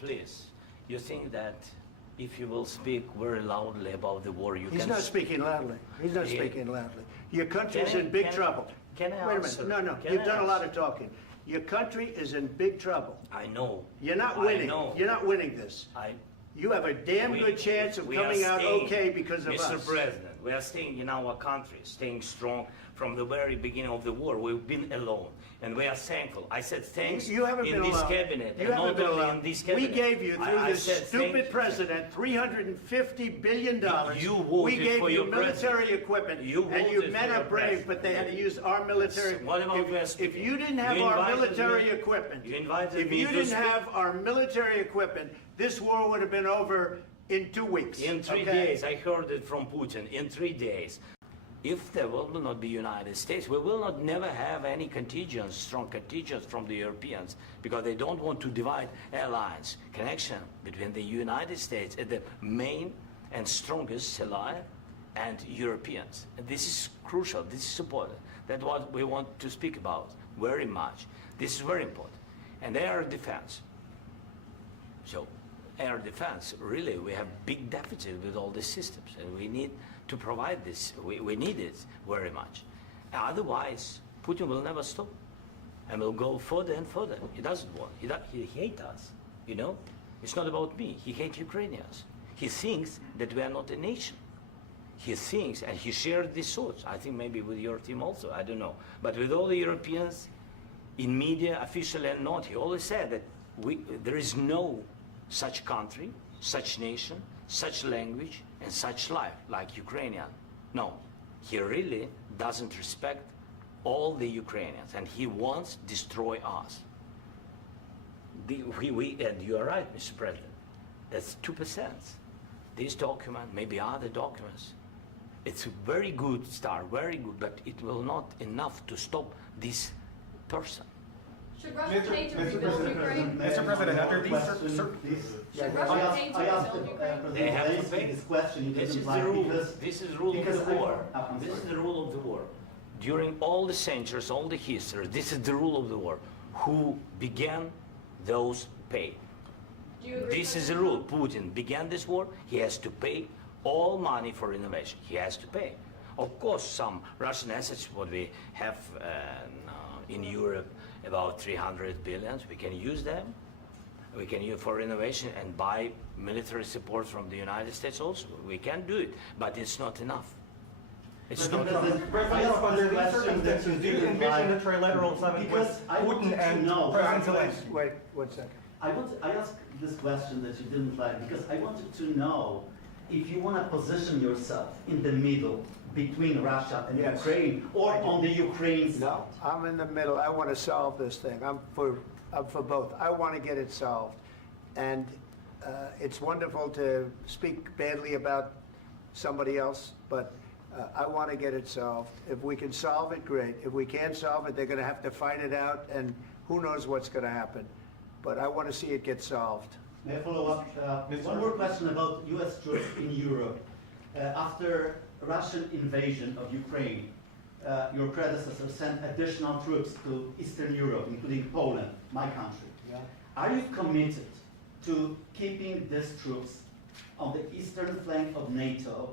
Please, you think that if you will speak very loudly about the war, you He's can... not speaking loudly. He's not Yeah. speaking loudly. Your country's Can I- in big can- trouble. can I Wait a answer? minute. No, Can you've I done a lot answer? of talking. Your country is in big trouble. I know. You're not I winning. know. You're not winning this. You have a damn good chance of we coming are out staying, okay because of Mr. us. President, we are staying in our country, staying strong from the very beginning of the war. We've been alone, and we are thankful. I said thanks You haven't in been this alone. cabinet, You and haven't not been only alone. in this We cabinet. gave you, through I this said thank stupid you. president, $350 billion. You voted we gave for you your military president. equipment, You and you voted men for are your brave, president. but they had to use our military. What about West? If you didn't have You our invited military me- equipment, You invited if me you to didn't speak. have our military equipment, this war would have been over in 2 weeks. In 3 okay? days, I heard it from Putin, in 3 days. If there will not be United States, we will not never have any contingents, strong contingents from the Europeans, because they don't want to divide alliance, connection between the United States and the main and strongest ally and Europeans. And this is crucial, this is important. That's what we want to speak about very much. This is very important. And air defense. So air defense, really, we have big deficit with all these systems, and we need to provide this. We need it very much. Otherwise, Putin will never stop, and will go further and further. He doesn't want. He hates us. You know, it's not about me. He hates Ukrainians. He thinks that we are not a nation. He thinks, and he shared these thoughts. I think maybe with your team also. I don't know, but with all the Europeans, in media, officially and not, he always said that there is no such country, such nation, such language, and such life like Ukrainian. No, he really doesn't respect all the Ukrainians, and he wants to destroy us. And you are right, Mr. President. That's 2%. This document, maybe other documents, it's a very good start, very good, but it will not enough to stop this person. Should Russia pay to rebuild Ukraine? Mr. President, after these Should Russia pay to rebuild Ukraine? They have to pay. This question. This is the rule. This is the rule of the war. This is the rule of the war. During all the centuries, all the history, this is the rule of the war. Who began, those pay. Do you agree This with is the rule. Putin began this war. He has to pay all money for innovation. He has to pay. Of course, some Russian assets, what we have in Europe, about 300 billions, we can use them. We can use for innovation and buy military support from the United States also. We can do it, but it's not enough. It's not enough. President, under these circumstances, do you envision a trilateral summit with Because I Putin want to and know- President Zelensky? Wait 1 second. I asked this question that you didn't like because I wanted to know if you want to position yourself in the middle between Russia and Yes. Ukraine or on the Ukraine side. No, I'm in the middle. I want to solve this thing. I'm for both. I want to get it solved. And it's wonderful to speak badly about somebody else, but I want to get it solved. If we can solve it, great. If we can't solve it, they're going to have to fight it out, and who knows what's going to happen. But I want to see it get solved. May I follow up? One more question about U.S. troops in Europe. After Russian invasion of Ukraine, your predecessor sent additional troops to Eastern Europe, including Poland, my country. Yeah. Are you committed to keeping these troops on the eastern flank of NATO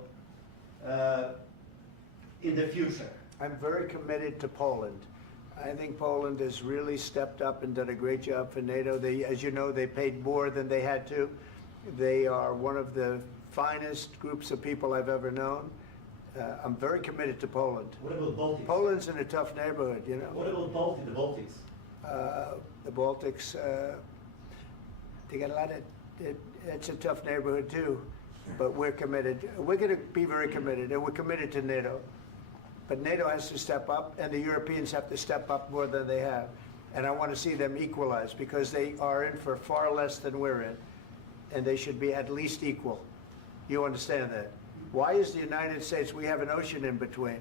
in the future? I'm very committed to Poland. I think Poland has really stepped up and done a great job for NATO. They, as you know, they paid more than they had to. They are one of the finest groups of people I've ever known. I'm very committed to Poland. What about Baltics? Poland's in a tough neighborhood, you know. What about the Baltics? The Baltics, they got a lot of, it's a tough neighborhood too, but we're committed. We're going to be very committed, and we're committed to NATO. But NATO has to step up, and the Europeans have to step up more than they have. And I want to see them equalize, because they are in for far less than we're in, and they should be at least equal. You understand that? Why is the United States, we have an ocean in between,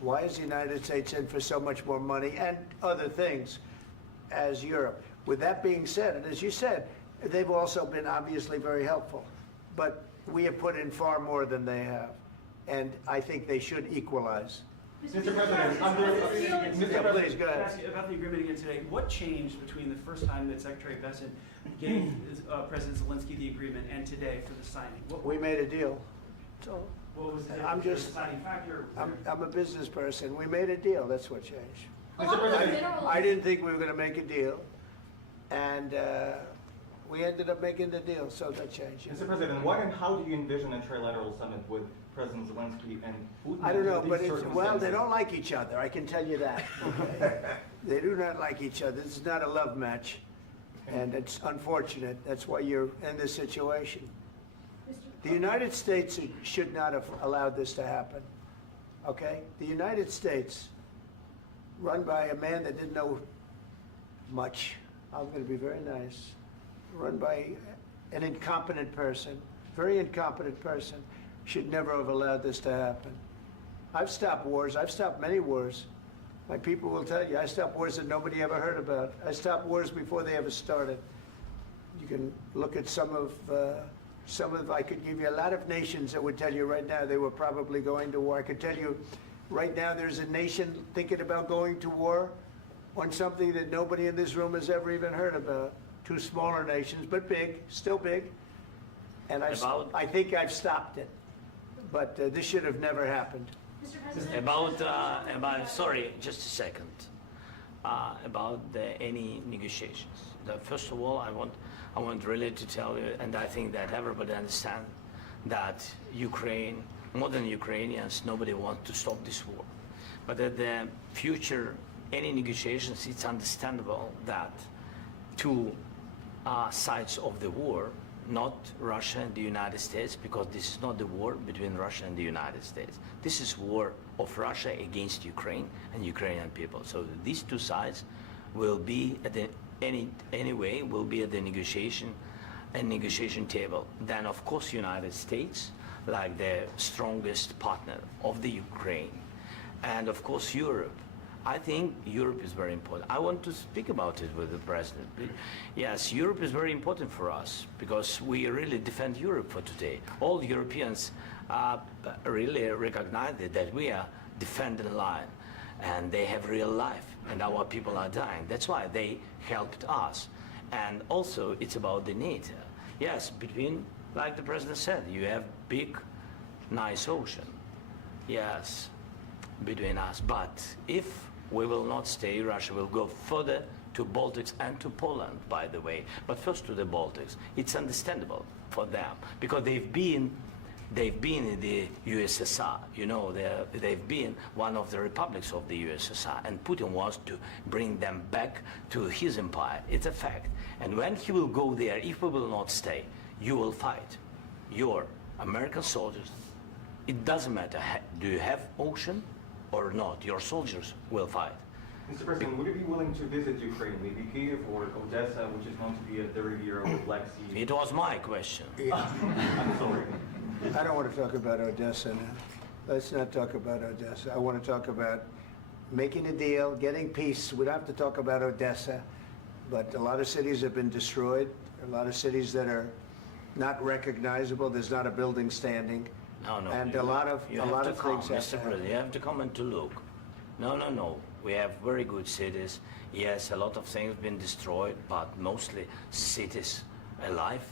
why is the United States in for so much more money and other things as Europe? With that being said, and as you said, they've also been obviously very helpful, but we have put in far more than they have, and I think they should equalize. Mr. President, under, Yeah, please, go Can I ahead. ask you about the agreement again today? What changed between the first time that Secretary Bessent gave President Zelensky the agreement and today for the signing? We made a deal. So What was the I'm just- deciding factor? I'm a business person. We made a deal. That's what changed. Along with the minerals. I didn't think we were going to make a deal, and we ended up making the deal, so that changed. Mr. President, what and how do you envision a trilateral summit with President Zelensky and Putin? I don't know, under but these well, they circumstances? don't like each other. I can tell you that. Okay? They do not like each other. This is not a love match, and it's unfortunate. That's why you're in this situation. The United States should not have allowed this to happen. Okay? The United States, run by a man that didn't know much. I'm going to be very nice. Run by an incompetent person, very incompetent person, should never have allowed this to happen. I've stopped wars. I've stopped many wars. My people will tell you, I stopped wars that nobody ever heard about. I stopped wars before they ever started. You can look at some of, I could give you a lot of nations that would tell you right now they were probably going to war. I could tell you right now there's a nation thinking about going to war on something that nobody in this room has ever even heard about. Two smaller nations, but big, still big. And I think I've stopped it. But this should have never happened. Mr. President. About sorry, just a second. About any negotiations. First of all, I want really to tell you, and I think that everybody understands that Ukraine, more than Ukrainians, nobody wants to stop this war. But at the future, any negotiations, it's understandable that two sides of the war, not Russia and the United States, because this is not the war between Russia and the United States. This is war of Russia against Ukraine and Ukrainian people. So these two sides will be at the anyway will be at the negotiation table. Then of course United States, like the strongest partner of the Ukraine, and of course Europe. I think Europe is very important. I want to speak about it with the president. Yes, Europe is very important for us because we really defend Europe for today. All Europeans really recognize that we are defending the line, and they have real life, and our people are dying. That's why they helped us. And also, it's about the NATO. Yes, between, like the president said, you have big, nice ocean. Yes, between us. But if we will not stay, Russia will go further to Baltics and to Poland, by the way. But first to the Baltics. It's understandable for them because they've been in the USSR. You know, they've been one of the republics of the USSR, and Putin wants to bring them back to his empire. It's a fact. And when he will go there, if we will not stay, you will fight. Your American soldiers, it doesn't matter, do you have ocean or not, your soldiers will fight. Mr. President, would you be willing to visit Ukraine, maybe Kiev or Odessa, which is known to be at the Riviera or Black Sea? It was my question. I'm sorry. I don't want to talk about Odessa now. Let's not talk about Odessa. I want to talk about making a deal, getting peace. We don't have to talk about Odessa, but a lot of cities have been destroyed. A lot of cities that are not recognizable. There's not a building standing. No. And a lot of things have to Mr. happen. President, you have to come and to look. No. We have very good cities. Yes, a lot of things been destroyed, but mostly cities alive,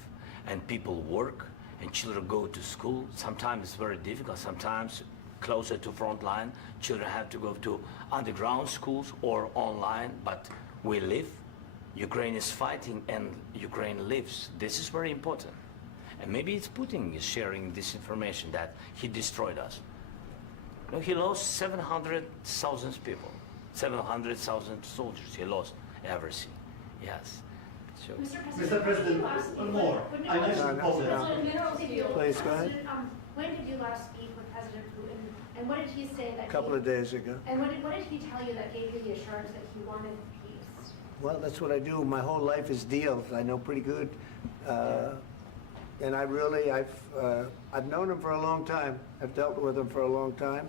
and people work, and children go to school. Sometimes it's very difficult. Sometimes closer to front line, children have to go to underground schools or online. But we live. Ukraine is fighting, and Ukraine lives. This is very important. And maybe it's Putin is sharing this information that he destroyed us. No, he lost 700,000 people, 700,000 soldiers. He lost everything. Yes. So, Mr. President, one more. I mentioned No. Poland. President, minerals deal. Please, go ahead. President, when did you last speak with President Putin, and what did he say that? A couple of days ago. And what did he tell you that gave you the assurance that he wanted peace? Well, that's what I do. My whole life is deals. I know pretty good. And I've known him for a long time. I've dealt with him for a long time.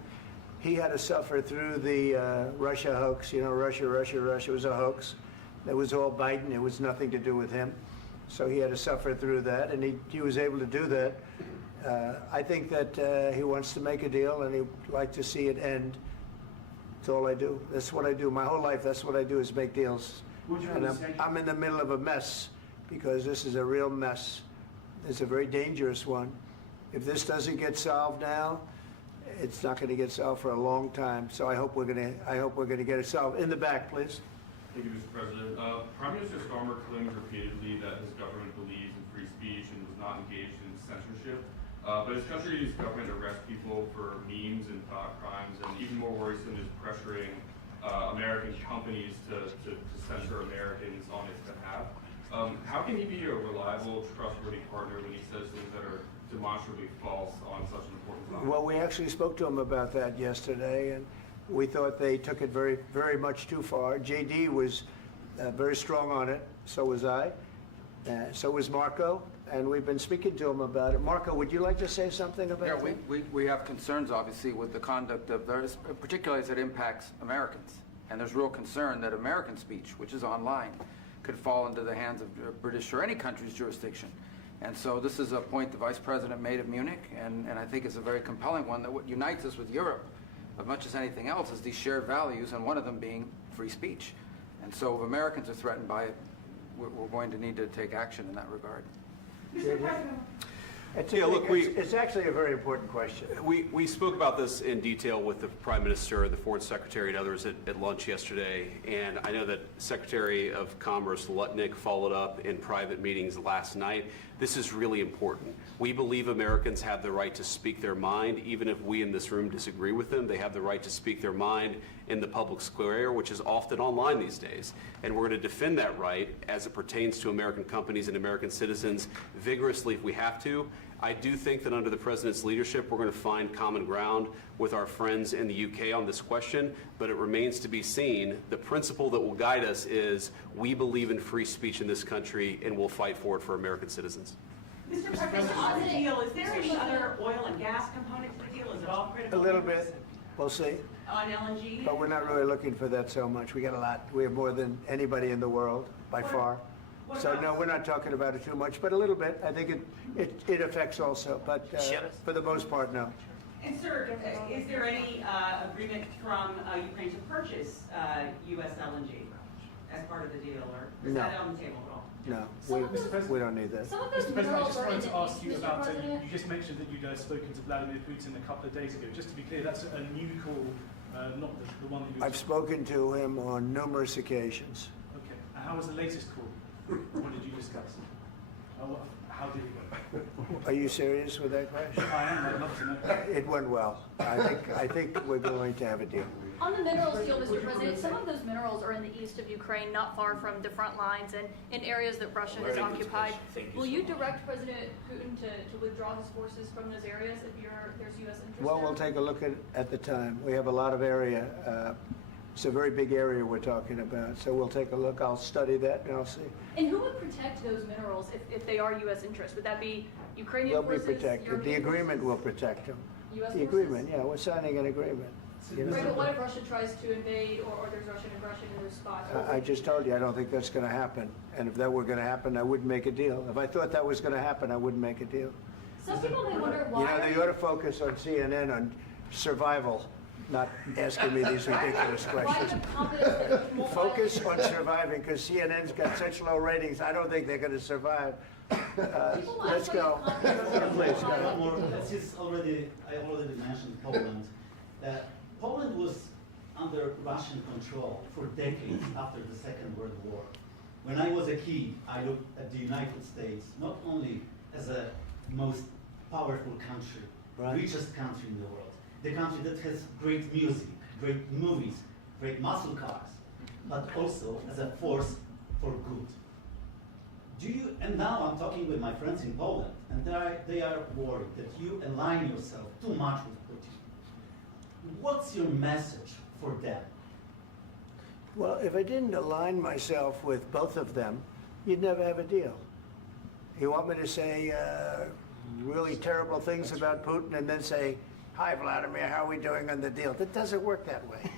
He had to suffer through the Russia hoax. You know, Russia was a hoax. It was all Biden. It was nothing to do with him. So he had to suffer through that, and he was able to do that. I think that he wants to make a deal, and he'd like to see it end That's all I do. That's what I do. My whole life, that's what I do is make deals. Would you And understand- I'm in the middle of a mess because this is a real mess. It's a very dangerous one. If this doesn't get solved now, it's not going to get solved for a long time. So I hope we're going to get it solved. In the back, please. Thank you, Mr. President. Prime Minister Starmer claimed repeatedly that his government believes in free speech and was not engaged in censorship. But his country's government arrests people for memes and thought crimes, and even more worrisome is pressuring American companies to censor Americans on its behalf. How can he be a reliable, trustworthy partner when he says things that are demonstrably false on such an important topic? Well, we actually spoke to him about that yesterday, and we thought they took it very, very much too far. JD was very strong on it. So was I. So was Marco. And we've been speaking to him about it. Marco, would you like to say something about Yeah, that? we have concerns, obviously, with the conduct of those, particularly as it impacts Americans. And there's real concern that American speech, which is online, could fall into the hands of British or any country's jurisdiction. And so this is a point the Vice President made at Munich, and I think it's a very compelling one, that what unites us with Europe, as much as anything else, is these shared values, and one of them being free speech. And so if Americans are threatened by it, we're going to need to take action in that regard. Mr. President, It's actually a very important question. We spoke about this in detail with the Prime Minister, the Foreign Secretary, and others at lunch yesterday, and I know that Secretary of Commerce Lutnick followed up in private meetings last night. This is really important. We believe Americans have the right to speak their mind, even if we in this room disagree with them. They have the right to speak their mind in the public square, which is often online these days. And we're going to defend that right as it pertains to American companies and American citizens vigorously if we have to. I do think that under the President's leadership, we're going to find common ground with our friends in the UK on this question, but it remains to be seen. The principle that will guide us is we believe in free speech in this country, and we'll fight for it for American citizens. Mr. President, on the deal, is there any other oil and gas component to the deal? Is it all A critical? little bit, we'll see. On LNG? But we're not really looking for that so much. We got a lot. We have more than anybody in the world, by far. So no, we're not talking about it too much, but a little bit. I think it affects also, but for the most part, no. And sir, is there any agreement from Ukraine to purchase U.S. LNG as part of the deal, or is No. that on the table at all? No, Some of those- we don't need that. Some of those Mr. President, I minerals just are in wanted the to ask east, you Mr. about, President. you just mentioned that you'd spoken to Vladimir Putin a couple of days ago. Just to be clear, that's a new call, not the one that you... I've spoken to him on numerous occasions. Okay. And how was the latest call? What did you discuss? How did it go? Are you serious with that question? I am, I'd love to know. It went well. I think we're going to have a deal. On the minerals deal, Mr. President, some of those minerals are in the east of Ukraine, not far from the front lines and in areas that Russia has Very good occupied. question. Thank you Will so you much. direct President Putin to withdraw his forces from those areas if there's U.S. interest Well, there? we'll take a look at the time. We have a lot of area. It's a very big area we're talking about, so we'll take a look. I'll study that and I'll see. And who would protect those minerals if they are U.S. interests? Would that be Ukrainian They'll be forces? protected. The European agreement will forces? protect them. U.S. The forces? agreement, yeah, we're signing an agreement. You know? Right, but what if Russia tries to invade or there's Russian aggression in those spots? I just told you, I don't think that's going to happen. And if that were going to happen, I wouldn't make a deal. If I thought that was going to happen, I wouldn't make a deal. Some people may wonder You why. know, they ought to focus on CNN on survival, not asking me these ridiculous Why questions. the confidence that Putin won't Focus violate- on surviving, because CNN's got such low ratings, I don't think they're going to survive. Let's go. Please, go ahead. One more, since I already mentioned Poland. Poland was under Russian control for decades after the Second World War. When I was a kid, I looked at the United States not only as a most powerful country, Right. richest country in the world, the country that has great music, great movies, great muscle cars, but also as a force for good. And now I'm talking with my friends in Poland, and they are worried that you align yourself too much with Putin. What's your message for them? Well, if I didn't align myself with both of them, you'd never have a deal. You want me to say really terrible things about Putin and then say, "Hi, Vladimir, how are we doing on the deal?" That doesn't work that way.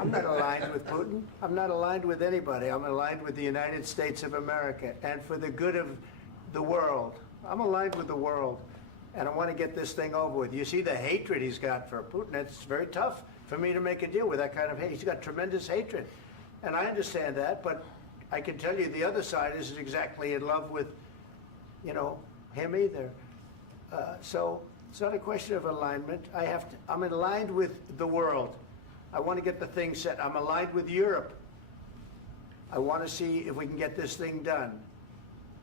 I'm not aligned with Putin. I'm not aligned with anybody. I'm aligned with the United States of America and for the good of the world. I'm aligned with the world, and I want to get this thing over with. You see the hatred he's got for Putin. It's very tough for me to make a deal with that kind of hate. He's got tremendous hatred. And I understand that, but I can tell you the other side isn't exactly in love with, you know, him either. So it's not a question of alignment. I'm aligned with the world. I want to get the thing set. I'm aligned with Europe. I want to see if we can get this thing done.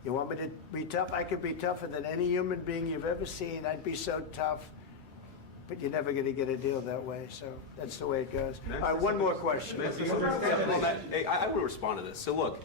You want me to be tough? I could be tougher than any human being you've ever seen. I'd be so tough. But you're never going to get a deal that way. So that's the way it goes. All right, one more question. I want to respond to this. So look,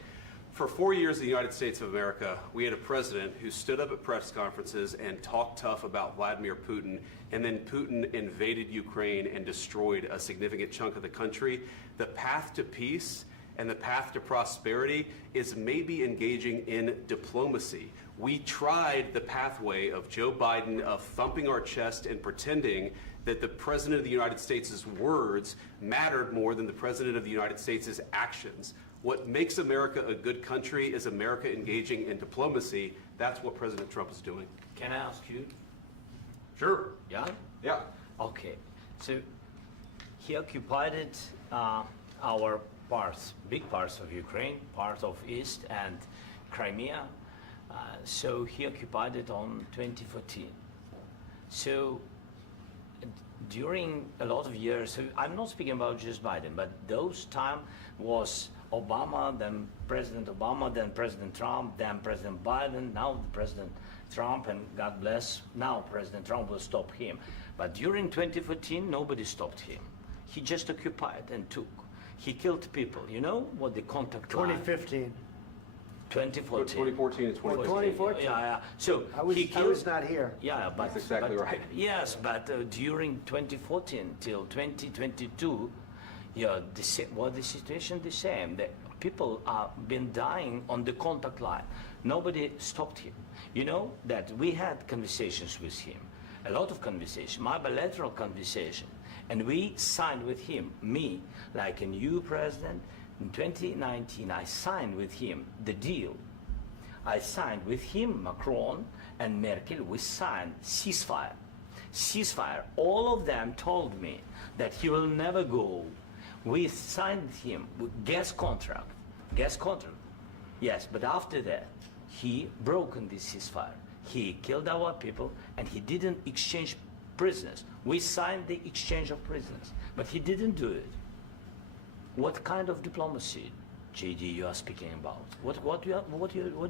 for 4 years in the United States of America, we had a president who stood up at press conferences and talked tough about Vladimir Putin, and then Putin invaded Ukraine and destroyed a significant chunk of the country. The path to peace and the path to prosperity is maybe engaging in diplomacy. We tried the pathway of Joe Biden of thumping our chest and pretending that the President of the United States' words mattered more than the President of the United States' actions. What makes America a good country is America engaging in diplomacy. That's what President Trump is doing. Can I ask you? Sure. Yeah? Yeah. Okay. So he occupied our parts, big parts of Ukraine, part of East and Crimea. So he occupied it on 2014. So during a lot of years, so I'm not speaking about just Biden, but those time was Obama, then President Obama, then President Trump, then President Biden, now President Trump, and God bless, now President Trump will stop him. But during 2014, nobody stopped him. He just occupied and took. He killed people. You know what the contact line? 2015. 2014. 2014 and 2015. 2014. Yeah. So I was he killed, not here. Yeah, but That's exactly but- right. Yes, but during 2014 till 2022, yeah, the situation the same. The people are been dying on the contact line. Nobody stopped him. You know that we had conversations with him, a lot of conversation, my bilateral conversation, and we signed with him. Me, like a new president. In 2019, I signed with him the deal. I signed with him, Macron and Merkel, we signed ceasefire. Ceasefire. All of them told me that he will never go. We signed him with gas contract. Gas contract. Yes, but after that, he broken this ceasefire. He killed our people and he didn't exchange prisoners. We signed the exchange of prisoners, but he didn't do it. What kind of diplomacy, JD, you are speaking about? What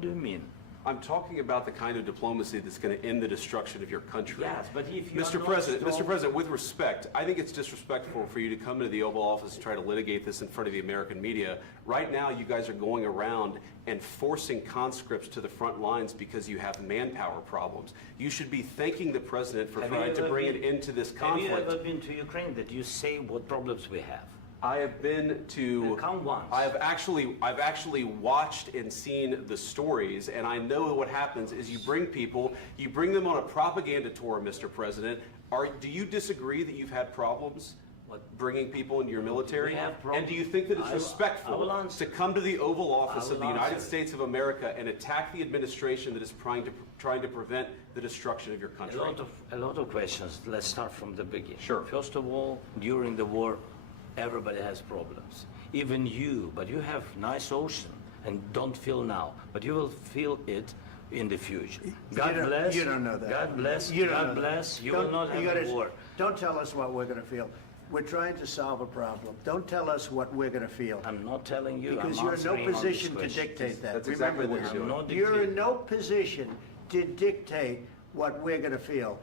do you mean? I'm talking about the kind of diplomacy that's going to end the destruction of your country. Yes, but if you Mr. President, with respect, I think it's disrespectful for you to come into the Oval Office and try to litigate this in front of the American media. Right now, you guys are going around and forcing conscripts to the front lines because you have manpower problems. You should be thanking the President for trying to bring it into this conflict. Have you ever been to Ukraine that you say what problems we have? I have been to. Count once. I've actually watched and seen the stories, and I know what happens is you bring people, you bring them on a propaganda tour, Mr. President. Do you disagree that you've had problems bringing people into your military? We have problems. And do you think that it's respectful answer. to come to the Oval Office of the United answer. States of America and attack the administration that is trying to prevent the destruction of your country? A lot of questions. Let's start from the beginning. Sure. First of all, during the war, everybody has problems. Even you, but you have nice ocean and don't feel now, but you will feel it in the future. God bless. You don't know that. God bless. You don't God know bless. that. You will not have a war. Don't tell us what we're going to feel. We're trying to solve a problem. Don't tell us what we're going to feel. I'm not telling you. Because I'm you're in no answering on this position to question. dictate that. That's Remember exactly what this. you're doing. I'm not You're in dictating. no position to dictate what we're going to feel.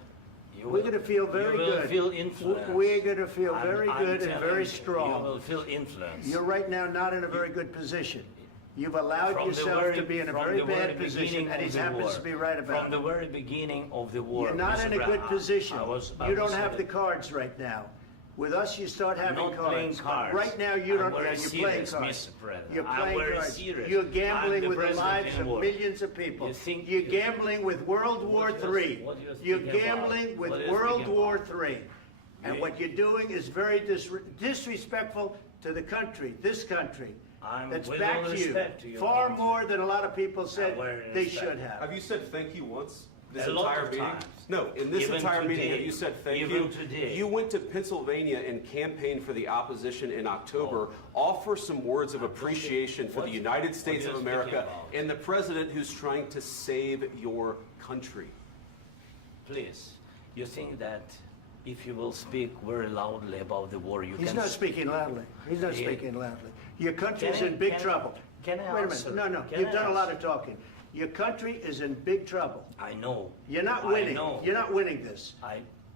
You We're will- going to feel very you will good. feel influence. We're going to feel I'm- very I'm good and telling very you, strong. You will feel influence. You're right now not in a very good position. You've allowed From the yourself very- to be in a from very the very bad position, beginning and he of the happens war. to be right about From it. the very beginning of the war. You're not Mr. in a good Brown, position. I You don't was have the saying- cards right now. With us, you start I'm having not playing cards. cards. Right now, you I'm don't. very You're playing serious, cards. Mr. President. You're I'm playing very cards. serious. You're I'm gambling the with the president lives in of war. millions of people. You think- You're gambling with World War What do you- III. what do you You're think about? gambling with What do you World think War about? III. And You- what you're doing is very disrespectful to the country, this country. That's with back all to you. respect to your Far country. more than a lot of people said very they respect. should have. Have you said thank you once? this A lot entire of meeting? times. No, in this Even entire meeting, today. have you said thank Even you? today. You went to Pennsylvania and campaigned for the opposition in October. Offer some words of appreciation for the What- United States what of are you speaking America about? and the president who's trying to save your country. Please, you think that if you will speak very loudly about the war, you He's can... not speaking loudly. He's not Yeah. speaking loudly. Your country's Can I- in big can I- trouble. can I Wait a answer? minute. No, Can you've I done a lot answer? of talking. Your country is in big trouble. I know. You're not I winning. know. You're not winning this.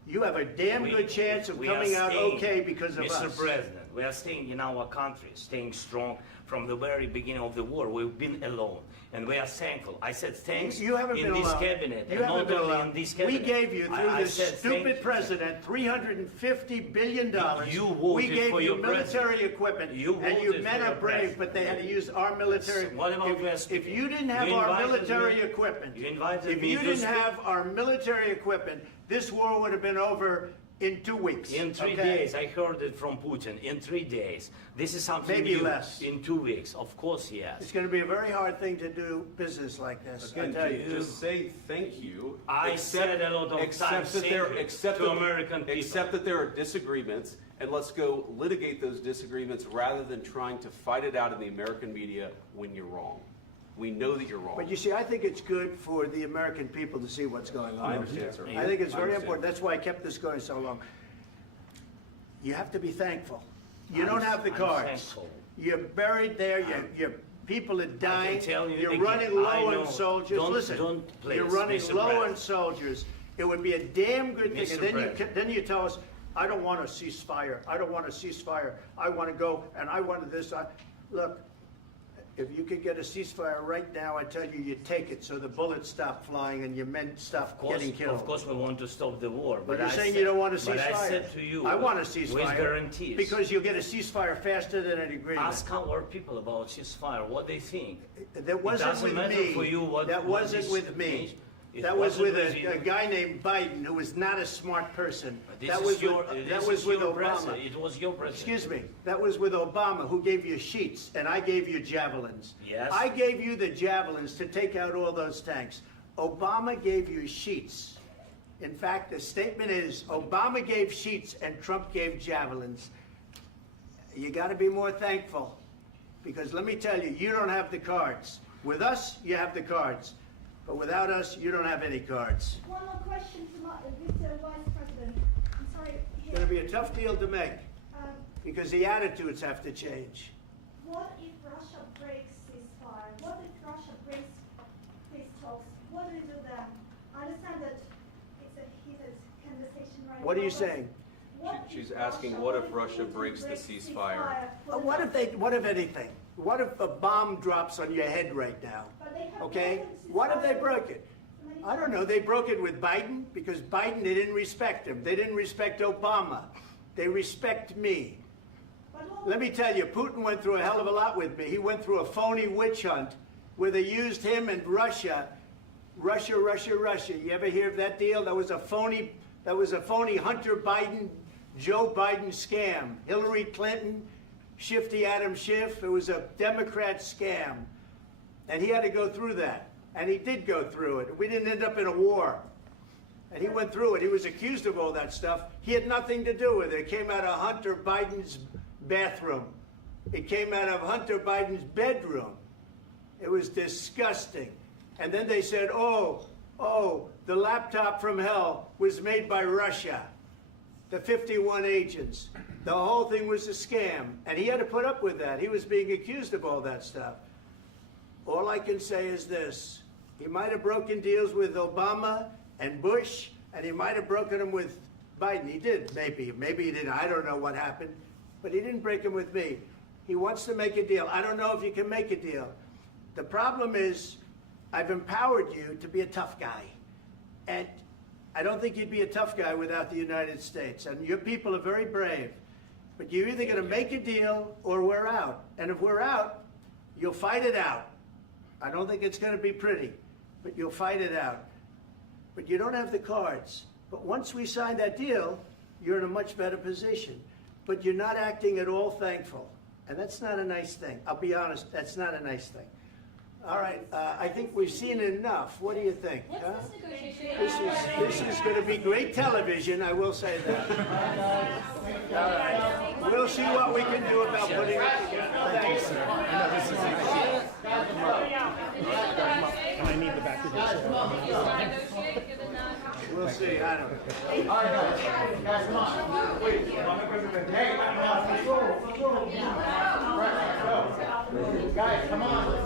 You have a damn We- good chance of we are coming out staying, okay because of Mr. us. President, we are staying in our country, staying strong from the very beginning of the war. We've been alone, and we are thankful. I said thanks You haven't in been this alone. cabinet, You and haven't not been only alone. in this We cabinet. gave you, through I this said thank stupid you. president, $350 billion. You voted We gave for you your military president. equipment, You and you voted men for are your brave, president. but they had to use our military. What about West? If you didn't have You our invited military me- equipment, you invited if me you to didn't speak. have our military equipment, this war would have been over in 2 weeks. In 3 okay? days, I heard it from Putin. In 3 days, this is something Maybe new. less. In 2 weeks, of course, yes. It's going to be a very hard thing to do business like this. I Again, tell you. just say thank you. I said a lot of accept times that thank there, you accept to that- American people. Accept that there are disagreements, and let's go litigate those disagreements rather than trying to fight it out in the American media when you're wrong. We know that you're wrong. But you see, I think it's good for the American people to see what's going on. I understand, sir. I think it's I very understand. important. That's why I kept this going so long. You have to be thankful. You I'm- don't have the I'm cards. thankful. You're buried there. Your people are dying. tell you You're again, running I low know. on soldiers. Don't- Listen, don't, please, you're running Mr. low on President. soldiers. It would be a damn good thing. Mr. And then President. then you tell us, I don't want a ceasefire. I don't want a ceasefire. I want to go and I want this. Look, if you could get a ceasefire right now, I tell you, you take it so the bullets stop flying and your men stop getting killed. Of course, we want to stop the war. But you're I saying said- you don't want a ceasefire. But I said to you, I want a ceasefire. with guarantees. Because you'll get a ceasefire faster than an agreement. Ask our people about ceasefire, what they think. That wasn't doesn't with matter me. for you what- That what wasn't this with me. means. It That was with wasn't with a you. guy named Biden, who was not a smart person. This That is was your, with, this that is was with your Obama. president. It was your president. Excuse me. That was with Obama, who gave you sheets, and I gave you javelins. Yes. I gave you the javelins to take out all those tanks. Obama gave you sheets. In fact, the statement is, Obama gave sheets and Trump gave javelins. You got to be more thankful, because let me tell you, you don't have the cards. With us, you have the cards. But without us, you don't have any cards. One more question to Mr. Vice President. I'm sorry. It's going to be a tough deal to make, Um, because the attitudes have to change. What if Russia breaks ceasefire? What if Russia breaks peace talks? What do you do then? I understand that it's a heated conversation right now. What are you but saying? what She's if asking, what if Russia breaks the ceasefire? What if anything? What if a bomb drops on your head right now? But they have Okay? broken What if they ceasefire broke it? many I don't times. know. They broke it with Biden because Biden, they didn't respect him. They didn't respect Obama. They respect me. But what Let me tell you, Putin went through a hell of a lot with me. He went through a phony witch hunt where they used him and Russia. Russia. You ever hear of that deal? That was a phony Hunter Biden, Joe Biden scam. Hillary Clinton, Shifty Adam Schiff. It was a Democrat scam. And he had to go through that. And he did go through it. We didn't end up in a war. And he went through it. He was accused of all that stuff. He had nothing to do with it. It came out of Hunter Biden's bathroom. It came out of Hunter Biden's bedroom. It was disgusting. And then they said, oh, the laptop from hell was made by Russia. The 51 agents. The whole thing was a scam. And he had to put up with that. He was being accused of all that stuff. All I can say is this. He might have broken deals with Obama and Bush, and he might have broken them with Biden. He did, maybe. Maybe he didn't. I don't know what happened. But he didn't break them with me. He wants to make a deal. I don't know if you can make a deal. The problem is, I've empowered you to be a tough guy. And I don't think you'd be a tough guy without the United States. And your people are very brave. But you're either going to make a deal or we're out. And if we're out, you'll fight it out. I don't think it's going to be pretty, but you'll fight it out. But you don't have the cards. But once we sign that deal, you're in a much better position. But you're not acting at all thankful. And that's not a nice thing. I'll be honest, that's not a nice thing. All right, I think we've seen enough. What do you think? What's huh? this negotiation? This is going to be great television, I will say that. All right, we'll see what we can do about putting it together. Thanks. And I need the back of this. Negotiate, given that. We'll see, I don't know. All right, guys, come on. Wait, hey, guys, come on.